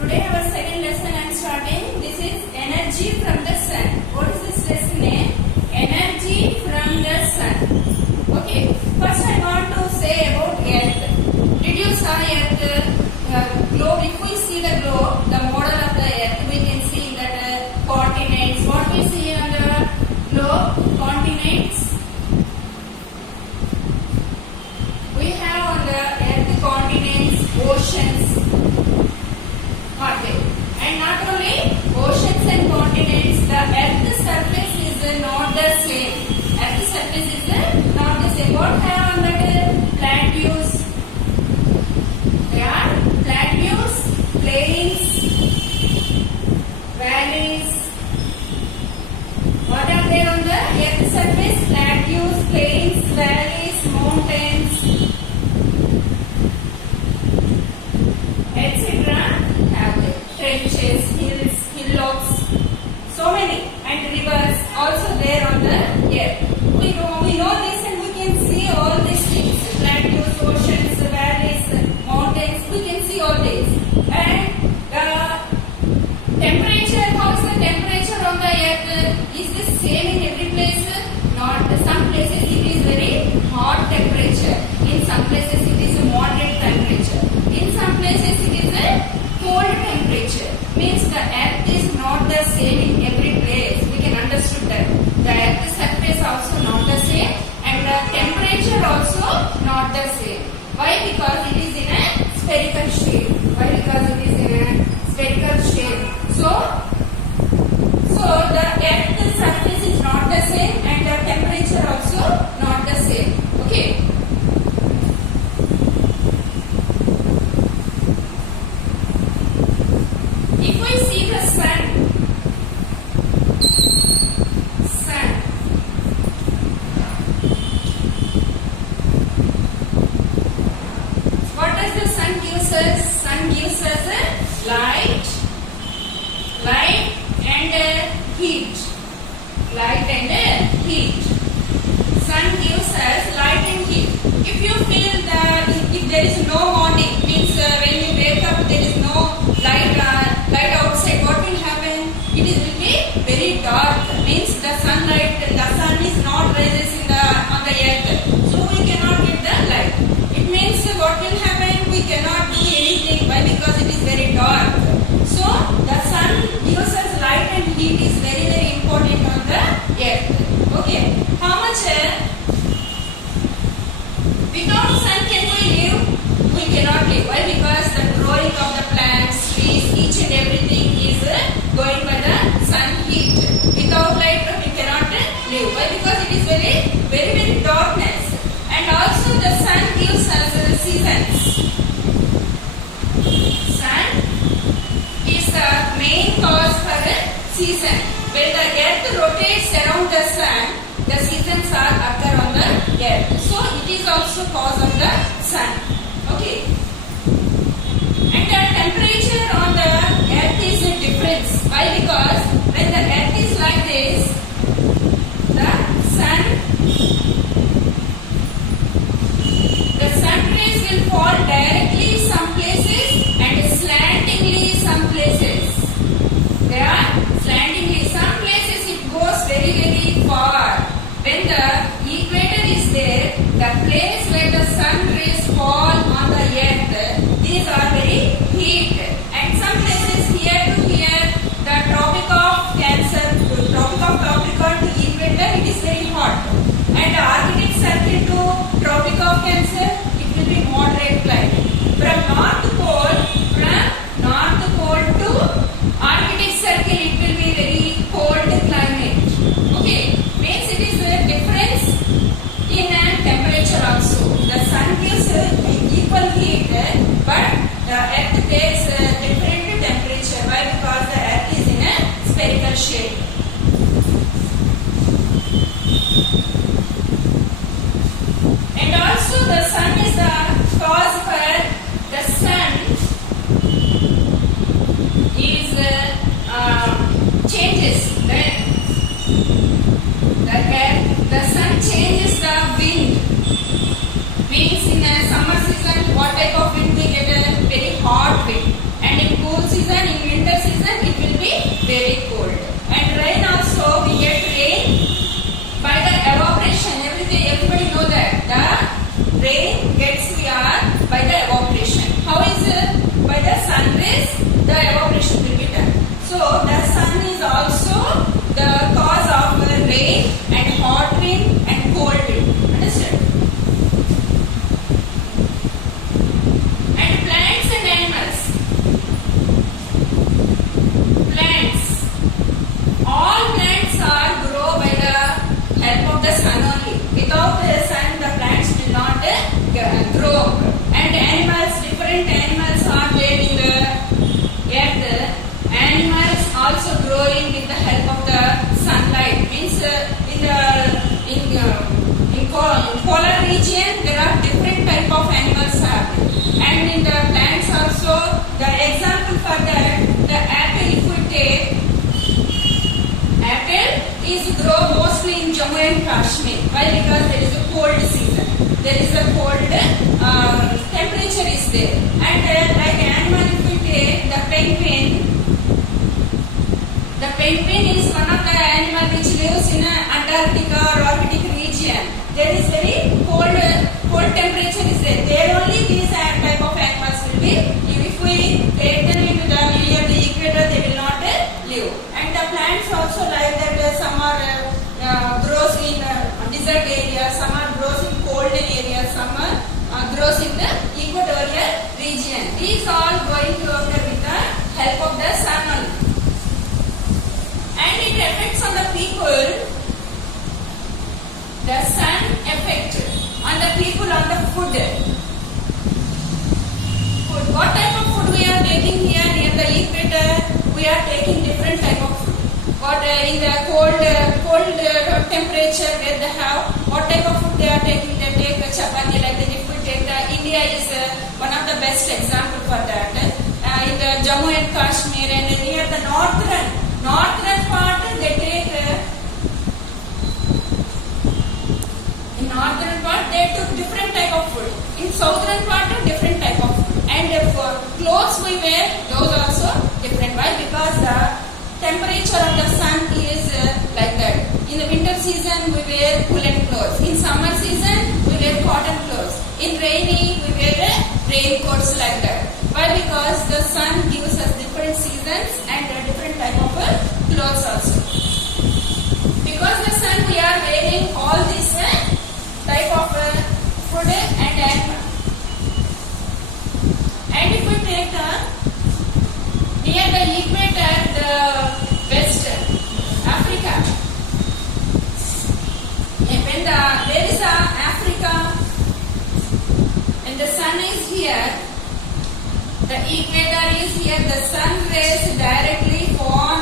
Today our second lesson I am starting. This is energy from the sun. What is this lesson name? Energy from the sun. Okay. First I want to say about Earth. Did you saw Earth globe? If we see the globe, the model of the Earth, we can see that continents. What we see on the globe? Continents. We have on the Earth continents, oceans. And not only oceans and continents, the Earth's surface is not the same. Earth's surface is not the same. What have on that plateaus? They are plateaus, plains, valleys. What are there on the Earth's surface? Plateaus, plains, valleys, mountains, etc. Trenches, hills, hillocks, so many, and rivers also there on the earth. We know this and we can see all these things. Plateaus, oceans, valleys, mountains, we can see all these. And the temperature, how is the temperature on the earth? Is the same in every place? Not. Some places it is very hot temperature. In some places it is a moderate temperature. In some places it is a cold temperature. Means the earth is not the same in every place. We can understand that. The earth's surface also not the same and the temperature also not the same. Why? Because it is in a spherical shape. Why? Because it is in a spherical shape. So the earth's surface is not the same and the temperature also not the same. Okay. If we see the sun, what does the sun gives us? Sun gives us light and heat. Light and heat. Sun gives us light and heat. If you feel that if there is no morning, means when you wake up there is no light outside, what will happen? It will be very dark. Means the sun is not rising on the earth, so we cannot get the light. It means what will happen? We cannot do anything. Why? Because it is very dark. So the sun gives us light and heat is very important on the earth. Okay. How much? Without sun can we live? We cannot live. Why? Because the growing of the plants, trees, each and everything is going by the sun heat. Without light we cannot live. Why? Because it is very darkness. And also the sun gives us the seasons. Sun is the main cause for the season. When the earth rotates around the sun, the seasons are occur on the earth. So it is also cause of the sun. Okay. And the temperature on the earth is a difference. Why? Because when the earth is like this, the sun rays will fall directly some places and slantingly some places. They are slantingly. Some places it goes very far. When the equator is there, the place where the sun rays fall on the earth, these are very heat. And some places here to here, the Tropic of Capricorn to equator, it is very hot. And the Arctic Circle to Tropic of Cancer, it will be moderate climate. From North Pole to Arctic Circle, it will be very cold climate. Okay, means it is a difference in temperature also. The sun gives equal heat, but the earth takes different temperature. Why? Because the earth is in a spherical shape. And also the sun is the cause for the sun is changes. The sun changes the wind. Means in a summer season, what type of wind we get? A very hot wind. And in cool season, this, the evaporation will be done. So the sun is also the cause of rain and hot wind and cold wind. Understand? And plants and animals. Plants. All plants are grow by the help of the sun only. Without the sun, the plants will not grow. And animals, different animals are there in the earth. Animals also growing with the help of the sunlight. Means in polar region there are different type of animals are. And in the plants also, the example for that, the apple, if we take apple is grow mostly in Jammu and Kashmir. Why? Because there is a cold season. There is a cold temperature is there. And like animal, if we take the penguin. The penguin is one of the animal which lives in Antarctica or Arctic region. There is very cold temperature is there. There only these type of animals will be. If we take them into the near the equator, they will not live. And the plants also like that. Some are grows in desert areas, some are grows in cold areas, some are grows in the equatorial region. These all going to occur with the help of the sun only. And it affects on the people. The sun effect on the people on the food. What type of food we are taking here near the equator? We are taking different type of food. What in the cold temperature where they have, what type of food they are taking? They take chapati. Like that. If we take India is one of the best example for that. In the Jammu and Kashmir and near the northern part they take. In northern part they took different type of food. In southern part different type of food. And for clothes we wear, those also different. Why? Because the temperature of the sun is like that. In the winter season we wear woolen clothes. In summer season we wear cotton clothes. In rainy we wear raincoats like that. Why? Because the sun gives us different seasons and different type of clothes also. Because the sun we are wearing all these type of food and animal. And if we take near the equator, the West Africa. When there is Africa and the sun is here, the equator is here, the sun rays directly fall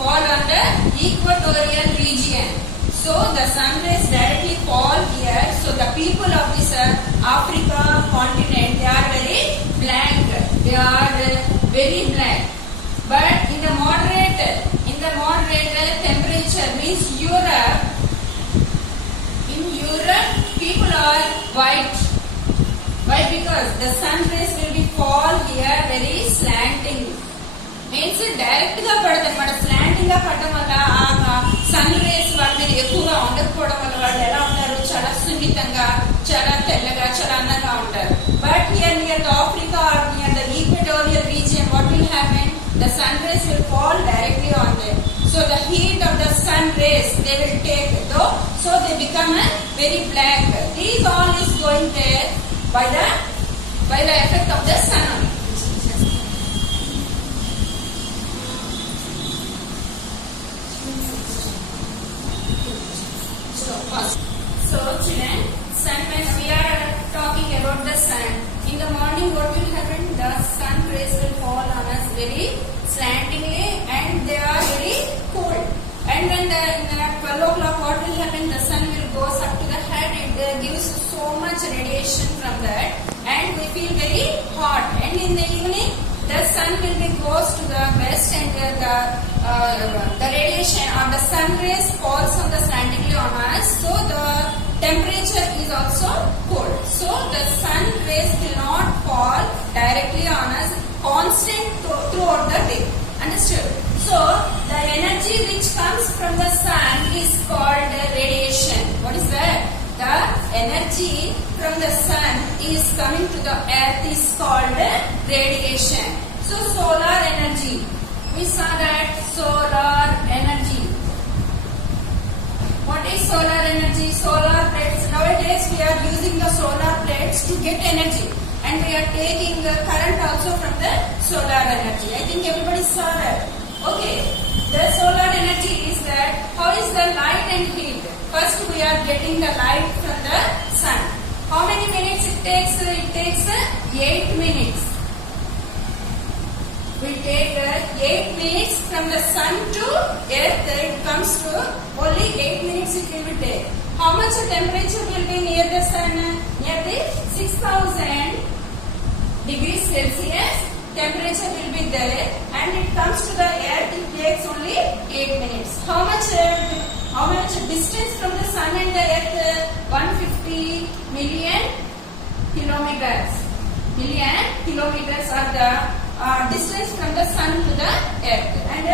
on the equatorial region. So the sun rays directly fall here. So the people of this Africa continent, they are very black. They are very black. But in the moderate temperature means Europe. In Europe, people are white. Why? Because the sun rays will be fall here very slanting. Means direct గా పడదన్నమాట. Slanting గా పడడం వల్ల ఆ sun rays వాళ్ళ మీద ఎక్కువగా ఉండకపోవడం వల్ల వాళ్ళు ఎలా ఉంటారు? చాలా సున్నితంగా, చాలా తెల్లగా, చాలా అందంగా ఉంటారు. But here near the Africa or near the Equatorial region, what will happen? The sun rays will fall directly on them. So the heat of the sun rays they will take though, so they become very black. These all is going there by the effect of the sun. So children, sun, when we are talking about the sun, in the morning what will happen? The sun rays will fall on us very slantingly and they are very cold. And when in 12 o'clock what will happen? The sun will goes up to the head. It gives so much radiation from that and we feel very hot. And in the evening the sun will be goes to the west and the radiation or the sun rays falls on the slantingly on us. So the temperature is also cold. So the sun rays will not fall directly on us constant throughout the day. Understood? So the energy which comes from the sun is called radiation. What is that? The energy from the sun is coming to the earth is called radiation. So We saw that solar energy. What is solar energy? Solar plates. Nowadays we are using the solar plates to get energy, and we are taking the current also from the solar energy. I think everybody saw that. Okay. The solar energy is that how is the light and heat? First we are getting the light from the sun. How many minutes it takes? It takes 8 minutes. We take 8 minutes from the sun to earth. It comes to only 8 minutes it will be take. How much temperature will be near the sun? Near the 6000 degrees Celsius temperature will be there, and it comes to the earth. It takes only 8 minutes. How much distance from the sun and the earth? 150 million kilometers. Million kilometers are the distance from the sun to the earth, and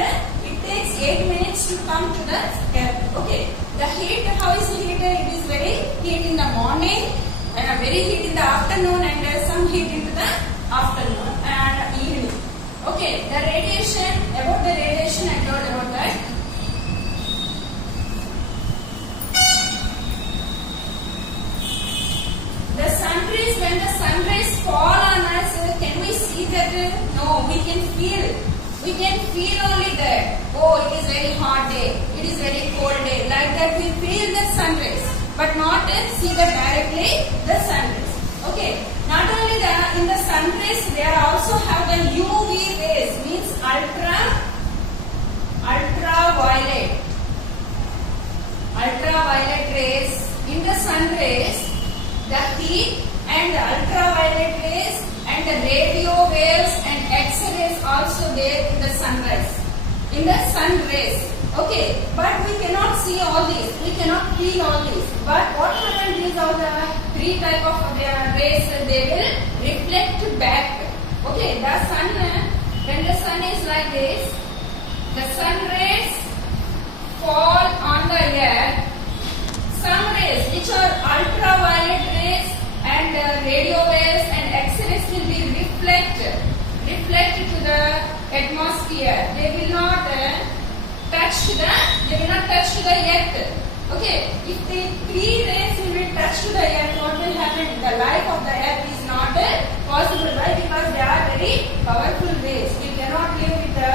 it takes 8 minutes to come to the earth. Okay. The heat, how is the heat? It is very heat in the morning, very heat in the afternoon, and some heat into the afternoon and evening. Okay. The radiation, about the radiation I told about that. The sun rays, when the sun rays fall on us, can we see that? No, we can feel. We can feel only that. Oh, it is very hot day. It is very cold day. Like that we feel the sun rays, but not see the directly the sun rays. Okay. Not only that, in the sun rays there also have the UV rays, means ultraviolet. Ultraviolet rays. In the sun rays, the heat and the ultraviolet rays and the radio waves and X-rays also there in the sunrise. In the sun rays. Okay, but we cannot see all these. We cannot feel all these. But what happens, these are the three type of rays. They will reflect back. Okay, the sun, when the sun is like this, the sun rays fall on the earth. Some rays which are ultraviolet rays and radio waves and X-rays will be reflected to the atmosphere. They will not touch to the earth. Okay, if the three rays will touch to the earth, what will happen? The life of the earth is not possible. Why? Because they are very powerful rays. We cannot live with the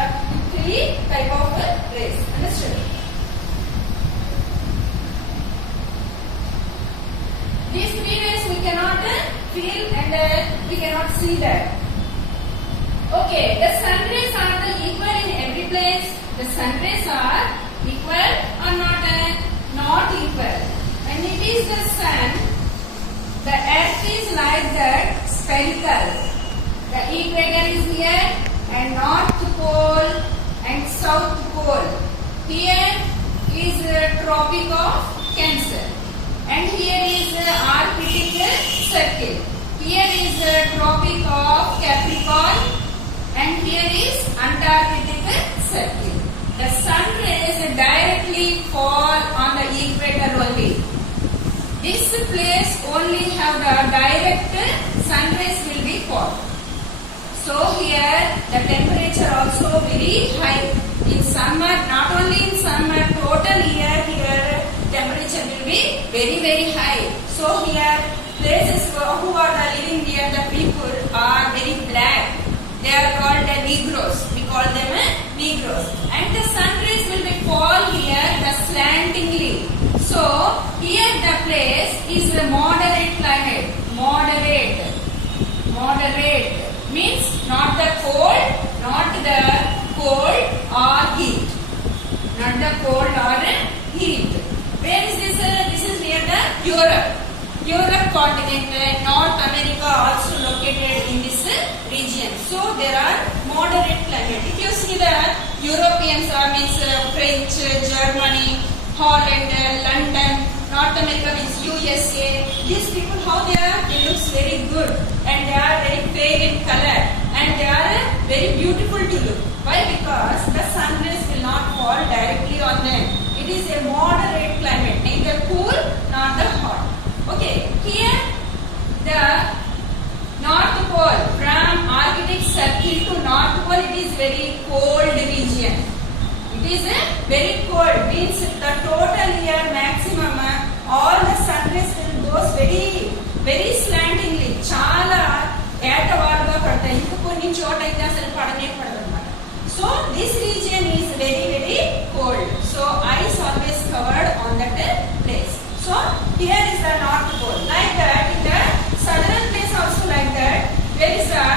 three type of rays. Understood? These three rays we cannot feel and we cannot see that. Okay, the sun rays are the equal in every place. The sun rays are equal or not equal. When it is the sun, the earth is like that, spherical. The equator is here and north pole and south pole. Here is the Tropic of Cancer. And here is the Arctic Circle. Here is the Tropic of Capricorn, and here is Antarctic Circle. The sun rays directly fall on the equator only. This place only have the direct sun rays will be fall. So here the temperature also very high. In summer, not only in summer, total year here temperature will be very high. So here places who are living here, the people are very black. They are called the Negroes. We call them Negroes. And the sun rays will be fall here the slantingly. So here the place is the moderate climate. Moderate means not the cold or heat. Not the cold or heat. Where is this? This is near the Europe continent. North America also located in this region. So there are moderate climate. If you see the Europeans, means French, Germany, Holland, London, North America means USA. These people, how they are? They look very good and they are very fair in color and they are very beautiful to look. Why? Because the sun rays will not fall directly on them. It is a moderate climate, neither cool nor the hot. Okay, here the North Pole, from Arctic Circle to North Pole, it is very cold region. It is very cold, means the total year maximum all the sun rays will goes very slantingly, చాలా ఏటవాలుగా పడతాయి. ఇంకా కొన్ని చోట అయితే అసలు పడనే పడదన్నమాట. So this region is very cold. So ice always covered on that place. So here is the North Pole. Like that, in the southern place also like that, there is a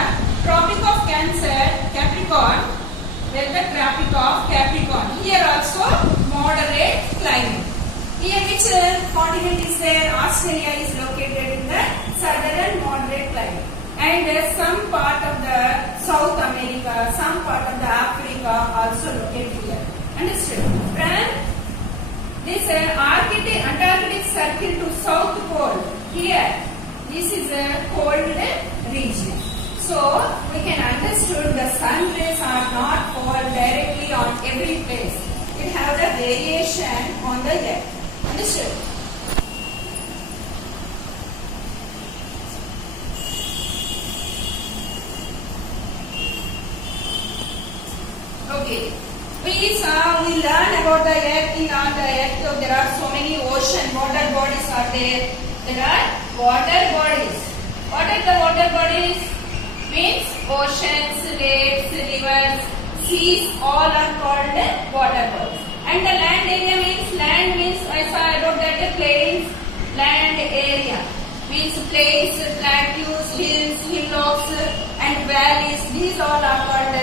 Tropic of Cancer, Capricorn. There is the Tropic of Capricorn. Here also moderate climate. Here which continent is there? Australia is located in the southern moderate climate. And some part of the South America, some part of the Africa also located here. Understood? From this Antarctic circle to South Pole, here this is a cold region. So we can understood the sun rays are not fall directly on every place. It have the variation on the earth. Understood? Okay. We learn about the earth. On the earth, so there are so many ocean water bodies are there. There are water bodies. What are the water bodies? Means oceans, lakes, rivers, seas, all are called water bodies. And the land area means as I wrote that plains, land area means plains, plateaus, hills, hillocks, and valleys. These all are called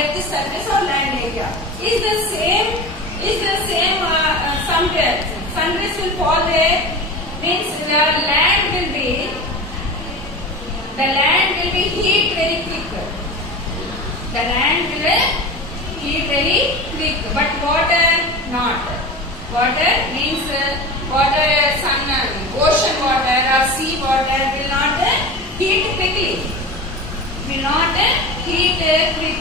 earth surface or land area. Is the same somewhere. Sun rays will fall there. Means the land will be heat very quick. The land will heat very quick, but water not. Water means ocean water or sea water will not heat quickly. Will not heat quick.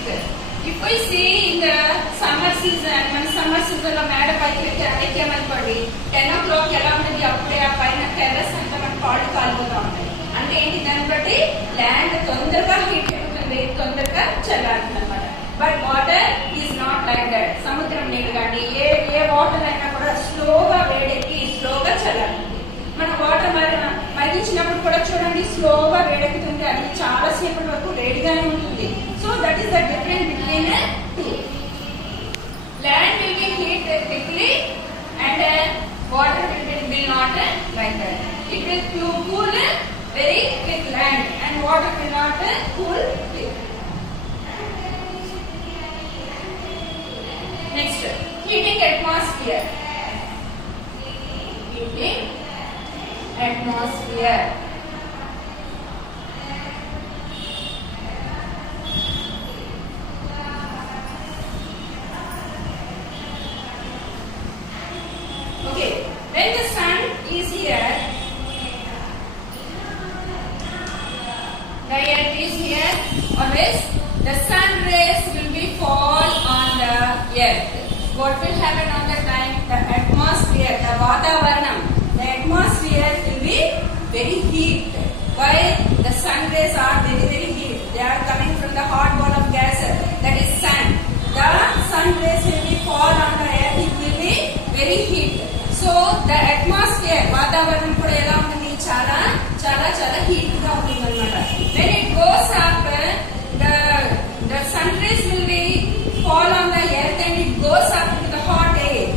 If we see in the summer season, when summer season lo mad paiki ekkamanukodi 10 o'clock ela untadi appude aa paina terrace anta man paadu kalipotha untayi. అంటే ఏంటి దాన్ని బట్టి land తొందరగా heat అవుతుంది, తొందరగా చల్లారుతుంది అనమాట. But water is not like that. సముద్రం నీళ్ళు కానీ ఏ వాటర్ అయినా కూడా స్లోగా వేడెక్కి స్లోగా చల్లారుతుంది. మన వాటర్ మరిగించినప్పుడు కూడా చూడండి స్లోగా వేడెక్కుతుంది, అది చాలా సేపటి వరకు వేడిగానే ఉంటుంది. So that is the difference between two. Land will be heat quickly and water will not like that. It will cool very quick land and water will not cool quick. Next, heating atmosphere. Heating atmosphere. Okay, when the sun is here, the earth is here, always the sun rays will be fall on the earth. What will happen on the time? The atmosphere, the vatavaranam, the atmosphere will be very heat. Why? The sun rays are very heat. They are coming from the hot ball of gas, that is sun. The sun rays will be fall on the earth, it will be very heat. So the atmosphere, vatavaranam kuda ela untundi, చాలా heat ga untundi annamata. When it goes up, the sun rays will be fall on the earth and it goes up into the hot air.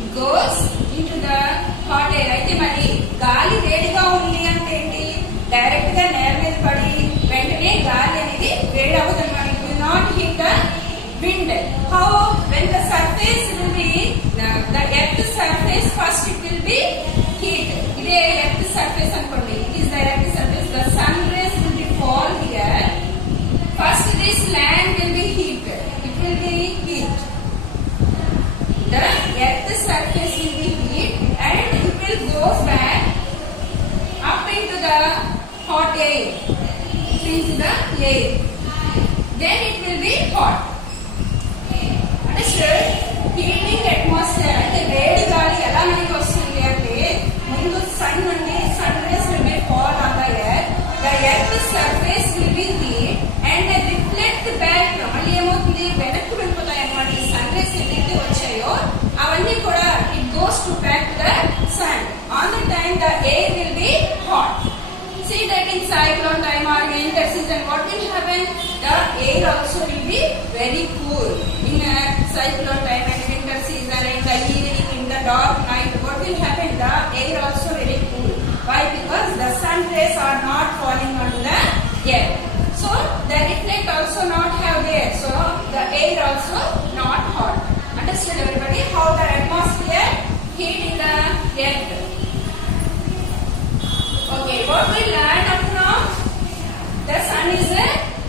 It goes into the hot air. అయితే మరి గాలి వేడిగా ఉంది అంటే ఏంటి? Direct గా నేల మీద పడి వెంటనే గాలి అనేది వేడి అవుతుంది. It will not hit the wind. How? When the surface will be the earth surface, first it will be heat. ఇదే earth surface అనుకోండి. It is the earth surface. The sun rays will be fall here. First this land will be heat. It will be heat. The earth surface will be heat and it will go back up into the hot air. Into the air. Then it will be hot. Understood? Heating atmosphere అంటే వేడి గాలి ఎలా మనకి వస్తుంది అంటే ముందు sun నుండి sun rays will be fall on the earth. The earth surface will be heat and reflect back very cool. In a cyclone time and winter season, in the evening, in the dark night, what will happen? The air also very cool. Why? Because the sun rays are not falling onto the air. So the reflect also not have air. So the air also not hot. Understood everybody? How the atmosphere heat in the earth. Okay, what we learn up now? The sun is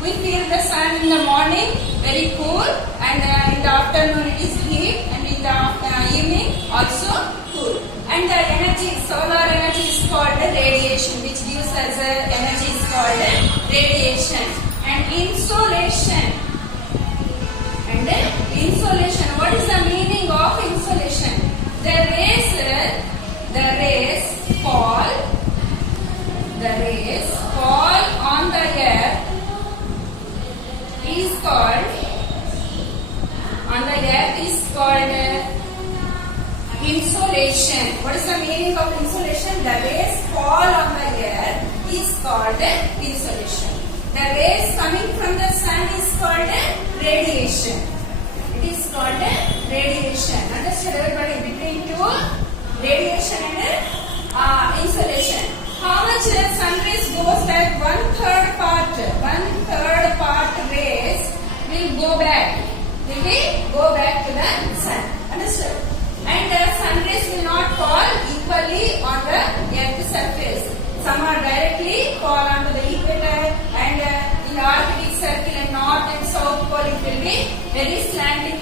we feel the sun in the morning very cool, and in the afternoon it is heat, and in the evening also cool. And the energy, solar energy is called radiation, which gives us energy is called radiation. And insolation. And insolation. What is the meaning of insolation? The rays fall. The rays fall on the earth is called insolation. What is the meaning of insolation? The rays fall on the earth is called insolation. The rays coming from the sun is called radiation. It is called radiation. Understood everybody? Between two, radiation and insolation. How much sun rays goes back? 1/3 part. 1/3 part rays will go back. Will we go back to the sun? Understood? And the sun rays will not fall equally on the earth's surface. Some are directly fall onto the equator, and in the Arctic circle and north and south pole it will be very slanting